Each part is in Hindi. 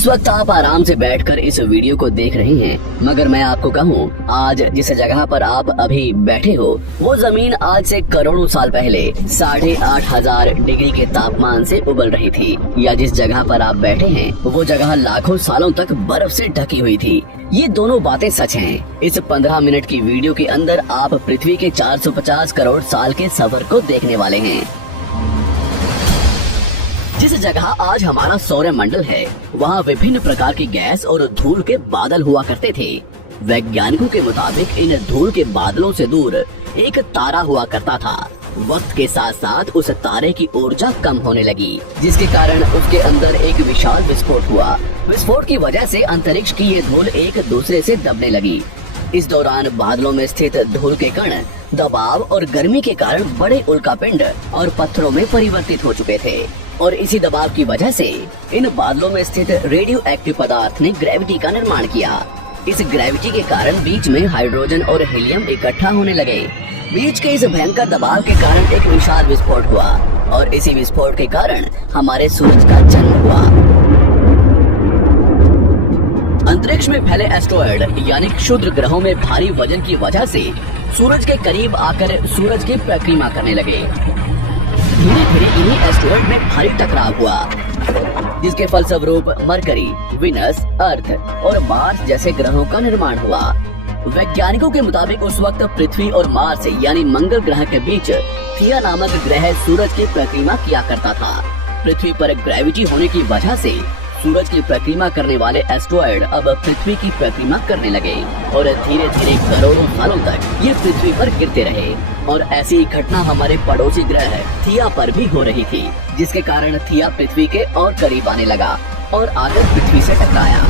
इस वक्त आप आराम से बैठकर इस वीडियो को देख रहे हैं, मगर मैं आपको कहूँ, आज जिस जगह पर आप अभी बैठे हो वो जमीन आज से करोड़ों साल पहले 8,500 डिग्री के तापमान से उबल रही थी, या जिस जगह पर आप बैठे हैं वो जगह लाखों सालों तक बर्फ से ढकी हुई थी। ये दोनों बातें सच हैं। इस 15 मिनट की वीडियो के अंदर आप पृथ्वी के 450 करोड़ साल के सफर को देखने वाले हैं। जिस जगह आज हमारा सौरमंडल है, वहाँ विभिन्न प्रकार की गैस और धूल के बादल हुआ करते थे। वैज्ञानिकों के मुताबिक इन धूल के बादलों से दूर एक तारा हुआ करता था। वक्त के साथ साथ उस तारे की ऊर्जा कम होने लगी, जिसके कारण उसके अंदर एक विशाल विस्फोट हुआ। विस्फोट की वजह से अंतरिक्ष की ये धूल एक दूसरे से दबने लगी। इस दौरान बादलों में स्थित धूल के कण दबाव और गर्मी के कारण बड़े उल्कापिंड और पत्थरों में परिवर्तित हो चुके थे, और इसी दबाव की वजह से इन बादलों में स्थित रेडियो एक्टिव पदार्थ ने ग्रेविटी का निर्माण किया। इस ग्रेविटी के कारण बीच में हाइड्रोजन और हीलियम इकट्ठा होने लगे। बीच के इस भयंकर दबाव के कारण एक विशाल विस्फोट हुआ, और इसी विस्फोट के कारण हमारे सूरज का जन्म हुआ। अंतरिक्ष में फैले एस्ट्रॉयड यानी क्षुद्र ग्रहों में भारी वजन की वजह से सूरज के करीब आकर सूरज की परिक्रमा करने लगे। धीरे धीरे इन्हीं एस्ट्रॉयड में भारी टकराव हुआ, जिसके फलस्वरूप मरकरी, विनस, अर्थ और मार्स जैसे ग्रहों का निर्माण हुआ। वैज्ञानिकों के मुताबिक उस वक्त पृथ्वी और मार्स यानी मंगल ग्रह के बीच थिया नामक ग्रह सूरज की परिक्रमा किया करता था। पृथ्वी पर ग्रेविटी होने की वजह से सूरज की परिक्रमा करने वाले एस्ट्रॉयड अब पृथ्वी की परिक्रमा करने लगे, और धीरे धीरे करोड़ों सालों तक ये पृथ्वी पर गिरते रहे। और ऐसी घटना हमारे पड़ोसी ग्रह थिया पर भी हो रही थी, जिसके कारण थिया पृथ्वी के और करीब आने लगा और आकर पृथ्वी से टकराया।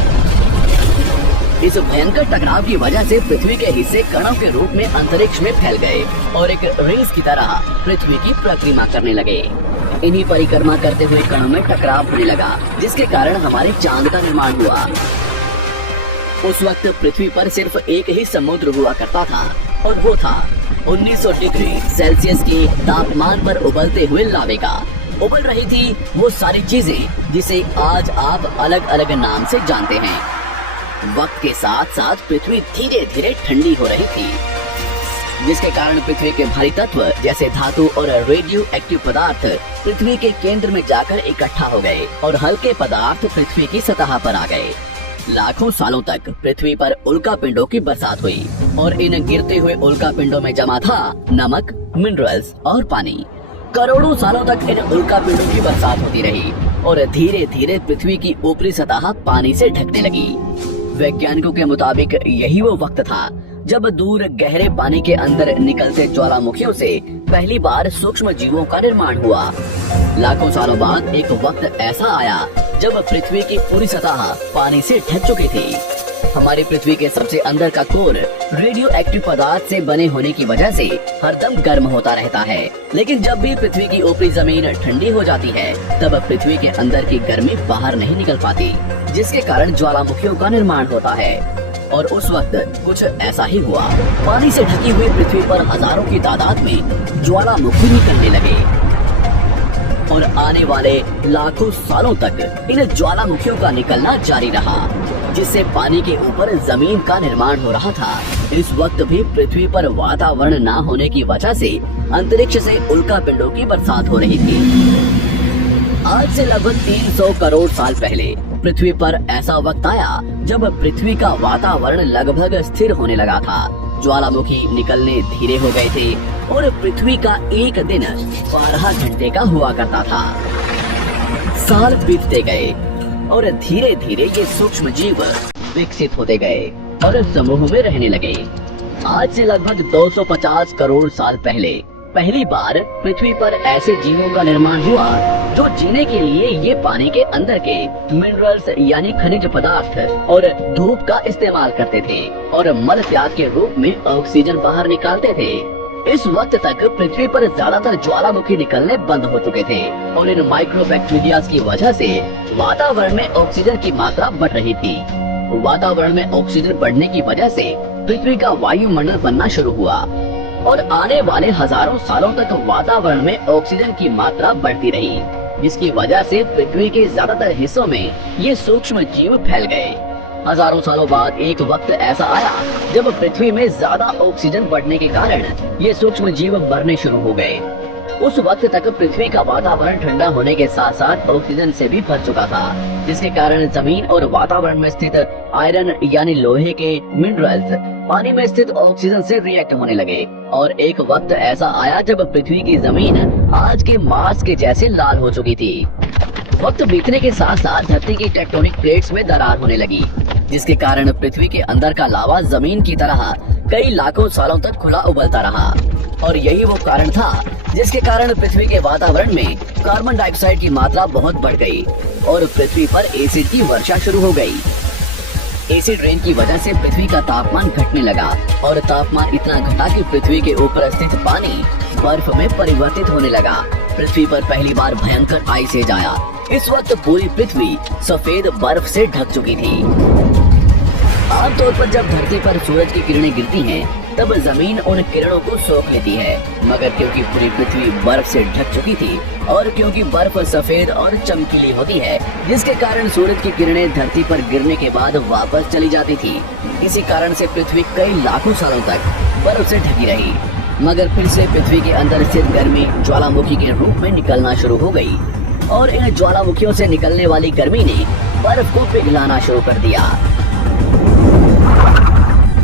इस भयंकर टकराव की वजह से पृथ्वी के हिस्से कणों के रूप में अंतरिक्ष में फैल गए और एक रेस की तरह पृथ्वी की परिक्रमा करने लगे। इन्हीं परिक्रमा करते हुए कणों में टकराव होने लगा, जिसके कारण हमारे चांद का निर्माण हुआ। उस वक्त पृथ्वी पर सिर्फ एक ही समुद्र हुआ करता था, और वो था 1900 डिग्री सेल्सियस के तापमान पर उबलते हुए लावे का। उबल रही थी वो सारी चीजें जिसे आज आप अलग अलग नाम से जानते हैं। वक्त के साथ साथ पृथ्वी धीरे धीरे ठंडी हो रही थी, जिसके कारण पृथ्वी के भारी तत्व जैसे धातु और रेडियो एक्टिव पदार्थ पृथ्वी के केंद्र में जाकर इकट्ठा हो गए, और हल्के पदार्थ पृथ्वी की सतह पर आ गए। लाखों सालों तक पृथ्वी पर उल्कापिंडों की बरसात हुई, और इन गिरते हुए उल्कापिंडों में जमा था नमक, मिनरल्स और पानी। करोड़ों सालों तक इन उल्कापिंडों की बरसात होती रही, और धीरे धीरे पृथ्वी की ऊपरी सतह पानी से ढकने लगी। वैज्ञानिकों के मुताबिक यही वो वक्त था जब दूर गहरे पानी के अंदर निकलते ज्वालामुखियों से पहली बार सूक्ष्म जीवों का निर्माण हुआ। लाखों सालों बाद एक वक्त ऐसा आया जब पृथ्वी की पूरी सतह पानी से ढक चुकी थी। हमारी पृथ्वी के सबसे अंदर का कोर रेडियो एक्टिव पदार्थ से बने होने की वजह से हरदम गर्म होता रहता है, लेकिन जब भी पृथ्वी की ऊपरी जमीन ठंडी हो जाती है, तब पृथ्वी के अंदर की गर्मी बाहर नहीं निकल पाती, जिसके कारण ज्वालामुखियों का निर्माण होता है। और उस वक्त कुछ ऐसा ही हुआ। पानी से ढकी हुई पृथ्वी पर हजारों की तादाद में ज्वालामुखी निकलने लगे, और आने वाले लाखों सालों तक इन ज्वालामुखियों का निकलना जारी रहा, जिससे पानी के ऊपर जमीन का निर्माण हो रहा था। इस वक्त भी पृथ्वी पर वातावरण न होने की वजह से अंतरिक्ष से उल्कापिंडों की बरसात हो रही थी। आज से लगभग 300 करोड़ साल पहले पृथ्वी पर ऐसा वक्त आया जब पृथ्वी का वातावरण लगभग स्थिर होने लगा था। ज्वालामुखी निकलने धीरे हो गए थे, और पृथ्वी का एक दिन 12 घंटे का हुआ करता था। साल बीतते गए, और धीरे धीरे ये सूक्ष्म जीव विकसित होते गए और समूह में रहने लगे। आज से लगभग 250 करोड़ साल पहले पहली बार पृथ्वी पर ऐसे जीवों का निर्माण हुआ जो जीने के लिए ये पानी के अंदर के मिनरल्स यानी खनिज पदार्थ और धूप का इस्तेमाल करते थे, और मल त्याग के रूप में ऑक्सीजन बाहर निकालते थे। इस वक्त तक पृथ्वी पर ज्यादातर ज्वालामुखी निकलने बंद हो चुके थे, और इन माइक्रोबैक्टीरिया की वजह से वातावरण में ऑक्सीजन की मात्रा बढ़ रही थी। वातावरण में ऑक्सीजन बढ़ने की वजह से पृथ्वी का वायुमंडल बनना शुरू हुआ, और आने वाले हजारों सालों तक वातावरण में ऑक्सीजन की मात्रा बढ़ती रही। जिसकी वजह से पृथ्वी के ज्यादातर हिस्सों में ये सूक्ष्म जीव फैल गए। हजारों सालों बाद एक वक्त ऐसा आया जब पृथ्वी में ज्यादा ऑक्सीजन बढ़ने के कारण ये सूक्ष्म जीव मरने शुरू हो गए। उस वक्त तक पृथ्वी का वातावरण ठंडा होने के साथ साथ ऑक्सीजन से भी भर चुका था, जिसके कारण जमीन और वातावरण में स्थित आयरन यानी लोहे के मिनरल्स पानी में स्थित ऑक्सीजन से रिएक्ट होने लगे। और एक वक्त ऐसा आया जब पृथ्वी की जमीन आज के मार्स के जैसे लाल हो चुकी थी। वक्त बीतने के साथ साथ धरती की टेक्टोनिक प्लेट्स में दरार होने लगी, जिसके कारण पृथ्वी के अंदर का लावा जमीन की तरह कई लाखों सालों तक खुला उबलता रहा। और यही वो कारण था जिसके कारण पृथ्वी के वातावरण में कार्बन डाइऑक्साइड की मात्रा बहुत बढ़ गई और पृथ्वी पर एसिड की वर्षा शुरू हो गई। एसिड रेन की वजह से पृथ्वी का तापमान घटने लगा और तापमान इतना घटा कि पृथ्वी के ऊपर स्थित पानी बर्फ में परिवर्तित होने लगा। पृथ्वी पर पहली बार भयंकर आइस एज आया। इस वक्त पूरी पृथ्वी सफेद बर्फ से ढक चुकी थी। आमतौर पर जब धरती पर सूरज की किरणें गिरती हैं, तब जमीन उन किरणों को सोख लेती है, मगर क्योंकि पूरी पृथ्वी बर्फ से ढक चुकी थी और क्योंकि बर्फ सफेद और चमकीली होती है, जिसके कारण सूरज की किरणें धरती पर गिरने के बाद वापस चली जाती थी। इसी कारण से पृथ्वी कई लाखों सालों तक बर्फ से ढकी रही, मगर फिर से पृथ्वी के अंदर स्थित गर्मी ज्वालामुखी के रूप में निकलना शुरू हो गई और इन ज्वालामुखियों से निकलने वाली गर्मी ने बर्फ को पिघलाना शुरू कर दिया।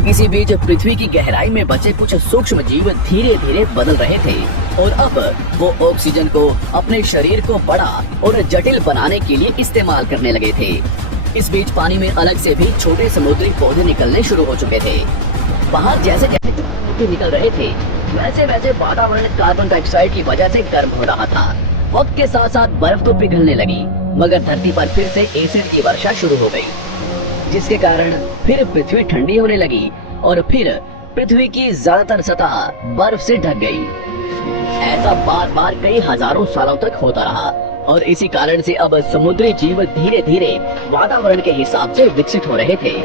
इसी बीच पृथ्वी की गहराई में बचे कुछ सूक्ष्म जीव धीरे धीरे बदल रहे थे और अब वो ऑक्सीजन को अपने शरीर को बड़ा और जटिल बनाने के लिए इस्तेमाल करने लगे थे। इस बीच पानी में अलग से भी छोटे समुद्री पौधे निकलने शुरू हो चुके थे। बाहर जैसे जैसे निकल रहे थे, वैसे वैसे वातावरण कार्बन डाइऑक्साइड की वजह से गर्म हो रहा था। वक्त के साथ साथ बर्फ तो पिघलने लगी, मगर धरती पर फिर से एसिड की वर्षा शुरू हो गई, जिसके कारण फिर पृथ्वी ठंडी होने लगी और फिर पृथ्वी की ज्यादातर सतह बर्फ से ढक गई। ऐसा बार बार कई हजारों सालों तक होता रहा और इसी कारण से अब समुद्री जीव धीरे धीरे वातावरण के हिसाब से विकसित हो रहे थे।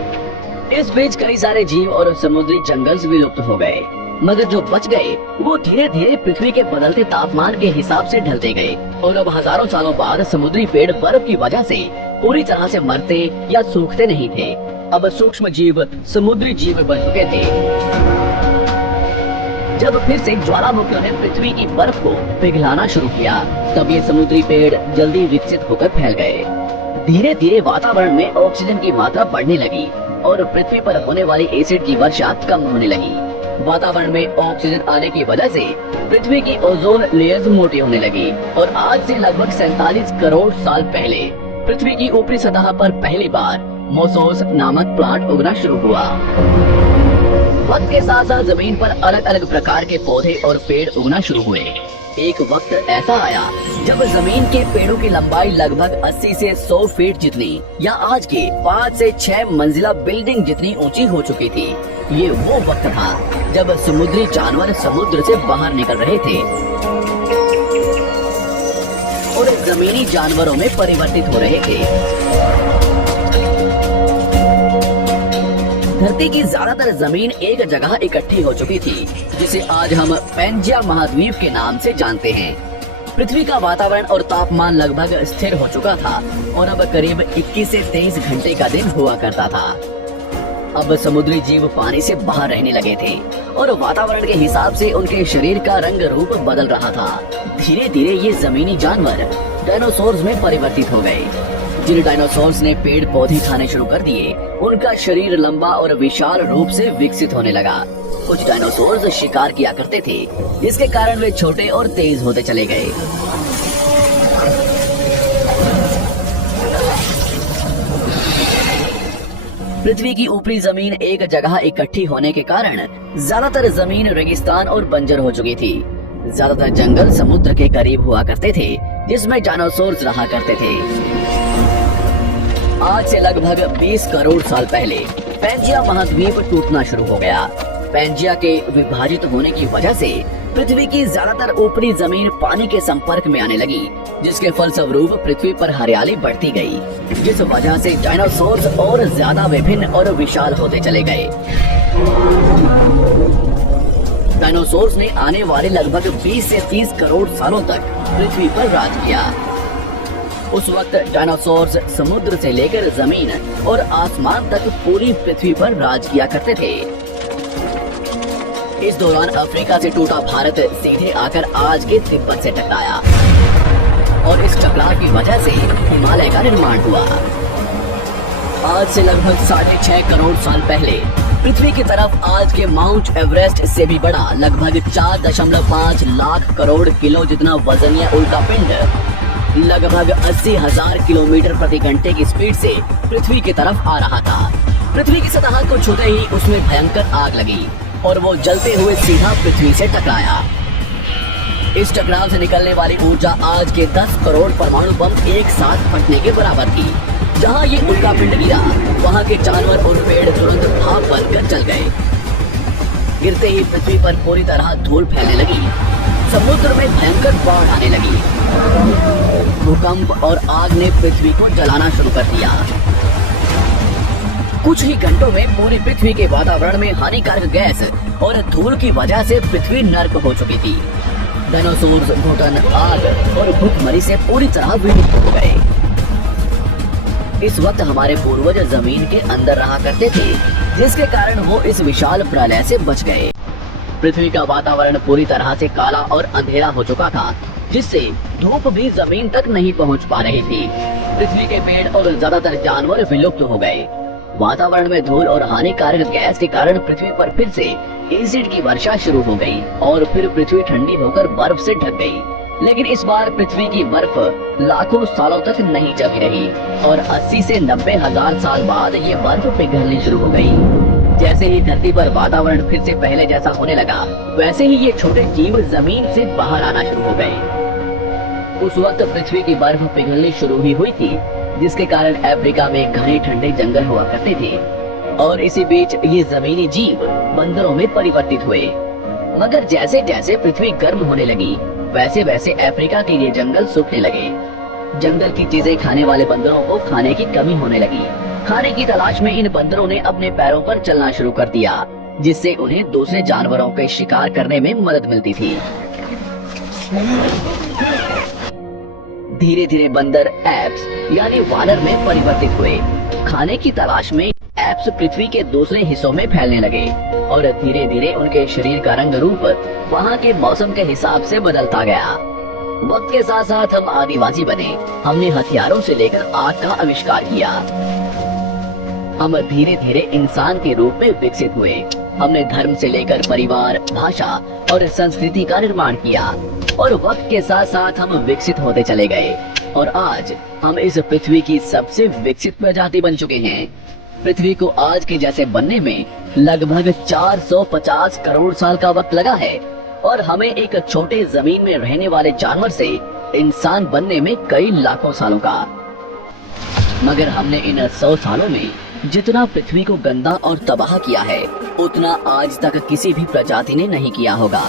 इस बीच कई सारे जीव और समुद्री जंगल विलुप्त हो गए, मगर जो बच गए वो धीरे धीरे पृथ्वी के बदलते तापमान के हिसाब से ढलते गए और अब हजारों सालों बाद समुद्री पेड़ बर्फ की वजह से पूरी तरह से मरते या सूखते नहीं थे। अब सूक्ष्म जीव समुद्री जीव बन चुके थे। जब फिर से ज्वालामुखियों ने पृथ्वी की बर्फ को पिघलाना शुरू किया, तब ये समुद्री पेड़ जल्दी विकसित होकर फैल गए। धीरे धीरे वातावरण में ऑक्सीजन की मात्रा बढ़ने लगी और पृथ्वी पर होने वाली एसिड की वर्षा कम होने लगी। वातावरण में ऑक्सीजन आने की वजह से पृथ्वी की ओजोन लेयर्स मोटी होने लगी और आज से लगभग 47 करोड़ साल पहले पृथ्वी की ऊपरी सतह पर पहली बार मोसोस नामक प्लांट उगना शुरू हुआ। वक्त के साथ साथ जमीन पर अलग अलग प्रकार के पौधे और पेड़ उगना शुरू हुए। एक वक्त ऐसा आया जब जमीन के पेड़ों की लंबाई लगभग 80 से 100 फीट जितनी या आज के 5 से 6 मंजिला बिल्डिंग जितनी ऊंची हो चुकी थी। ये वो वक्त था जब समुद्री जानवर समुद्र से बाहर निकल रहे थे और जमीनी जानवरों में परिवर्तित हो रहे थे। धरती की ज्यादातर जमीन एक जगह इकट्ठी हो चुकी थी, जिसे आज हम पैंजिया महाद्वीप के नाम से जानते हैं। पृथ्वी का वातावरण और तापमान लगभग स्थिर हो चुका था और अब करीब 21 से 23 घंटे का दिन हुआ करता था। अब समुद्री जीव पानी से बाहर रहने लगे थे और वातावरण के हिसाब से उनके शरीर का रंग रूप बदल रहा था। धीरे धीरे ये जमीनी जानवर डायनासोर्स में परिवर्तित हो गए। जिन डायनासोर्स ने पेड़ पौधे खाने शुरू कर दिए, उनका शरीर लंबा और विशाल रूप से विकसित होने लगा। कुछ डायनासोर्स शिकार किया करते थे, जिसके कारण वे छोटे और तेज होते चले गए। पृथ्वी की ऊपरी जमीन एक जगह इकट्ठी होने के कारण ज्यादातर जमीन रेगिस्तान और बंजर हो चुकी थी। ज्यादातर जंगल समुद्र के करीब हुआ करते थे, जिसमें डायनासोर्स रहा करते थे। आज से लगभग 20 करोड़ साल पहले पैंजिया महाद्वीप टूटना शुरू हो गया। पैंजिया के विभाजित होने की वजह से पृथ्वी की ज्यादातर ऊपरी जमीन पानी के संपर्क में आने लगी, जिसके फलस्वरूप पृथ्वी पर हरियाली बढ़ती गई, जिस वजह से डायनासोर्स और ज्यादा विभिन्न और विशाल होते चले गए। डायनासोर्स ने आने वाले लगभग 20 से 30 करोड़ सालों तक पृथ्वी पर राज किया। उस वक्त डायनासोर्स समुद्र से लेकर जमीन और आसमान तक पूरी पृथ्वी पर राज किया करते थे। इस दौरान अफ्रीका से टूटा भारत सीधे आकर आज के तिब्बत से टकराया और इस टकराव की वजह से हिमालय का निर्माण हुआ। आज से लगभग 6.5 करोड़ साल पहले पृथ्वी की तरफ आज के माउंट एवरेस्ट से भी बड़ा लगभग 4.5 लाख करोड़ किलो जितना वजनीय उल्कापिंड लगभग 80,000 किलोमीटर प्रति घंटे की स्पीड से पृथ्वी की तरफ आ रहा था। पृथ्वी की सतह को छूते ही उसमें भयंकर आग लगी और वो जलते हुए सीधा पृथ्वी से टकराया। इस टकराव से निकलने वाली ऊर्जा आज के 10 करोड़ परमाणु बम एक साथ फटने के बराबर थी। जहाँ ये उल्कापिंड गिरा वहाँ के जानवर और पेड़ तुरंत भाप बनकर जल गए। गिरते ही पृथ्वी पर पूरी तरह धूल फैलने लगी। समुद्र में भयंकर बाढ़ आने लगी। भूकंप और आग ने पृथ्वी को जलाना शुरू कर दिया। कुछ ही घंटों में पूरी पृथ्वी के वातावरण में हानिकारक गैस और धूल की वजह से पृथ्वी नर्क हो चुकी थी। डायनासोर्स, घुटन, आग और भूखमरी से पूरी तरह विलुप्त हो गए। इस वक्त हमारे पूर्वज जमीन के अंदर रहा करते थे, जिसके कारण वो इस विशाल प्रलय से बच गए। पृथ्वी का वातावरण पूरी तरह से काला और अंधेरा हो चुका था, जिससे धूप भी जमीन तक नहीं पहुंच पा रही थी। पृथ्वी के पेड़ और ज्यादातर जानवर विलुप्त हो गए। वातावरण में धूल और हानिकारक गैस के कारण पृथ्वी पर फिर से एसिड की वर्षा शुरू हो गई और फिर पृथ्वी ठंडी होकर बर्फ से ढक गई। लेकिन इस बार पृथ्वी की बर्फ लाखों सालों तक नहीं जमी रही और 80 से 90 हजार साल बाद ये बर्फ पिघलनी शुरू हो गई। जैसे ही धरती पर वातावरण फिर से पहले जैसा होने लगा, वैसे ही ये छोटे जीव जमीन से बाहर आना शुरू हो गए। उस वक्त पृथ्वी की बर्फ पिघलनी शुरू ही हुई थी, जिसके कारण अफ्रीका में घने ठंडे जंगल हुआ करते थे और इसी बीच ये जमीनी जीव बंदरों में परिवर्तित हुए। मगर जैसे जैसे पृथ्वी गर्म होने लगी, वैसे वैसे अफ्रीका के ये जंगल सूखने लगे। जंगल की चीजें खाने वाले बंदरों को खाने की कमी होने लगी। खाने की तलाश में इन बंदरों ने अपने पैरों पर चलना शुरू कर दिया, जिससे उन्हें दूसरे जानवरों के शिकार करने में मदद मिलती थी। धीरे धीरे बंदर एप्स यानी वानर में परिवर्तित हुए। खाने की तलाश में एप्स पृथ्वी के दूसरे हिस्सों में फैलने लगे और धीरे धीरे उनके शरीर का रंग रूप वहाँ के मौसम के हिसाब से बदलता गया। वक्त के साथ साथ हम आदिवासी बने। हमने हथियारों से लेकर आग का आविष्कार किया। हम धीरे धीरे इंसान के रूप में विकसित हुए। हमने धर्म से लेकर परिवार, भाषा और संस्कृति का निर्माण किया और वक्त के साथ साथ हम विकसित होते चले गए और आज हम इस पृथ्वी की सबसे विकसित प्रजाति बन चुके हैं। पृथ्वी को आज के जैसे बनने में लगभग 450 करोड़ साल का वक्त लगा है और हमें एक छोटे जमीन में रहने वाले जानवर से इंसान बनने में कई लाखों सालों का। मगर हमने इन 100 सालों में जितना पृथ्वी को गंदा और तबाह किया है, उतना आज तक किसी भी प्रजाति ने नहीं किया होगा।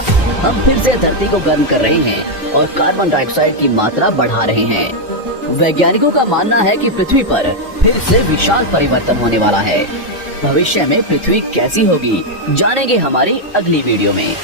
हम फिर से धरती को गर्म कर रहे हैं और कार्बन डाइऑक्साइड की मात्रा बढ़ा रहे हैं। वैज्ञानिकों का मानना है कि पृथ्वी पर फिर से विशाल परिवर्तन होने वाला है। भविष्य में पृथ्वी कैसी होगी, जानेंगे हमारी अगली वीडियो में।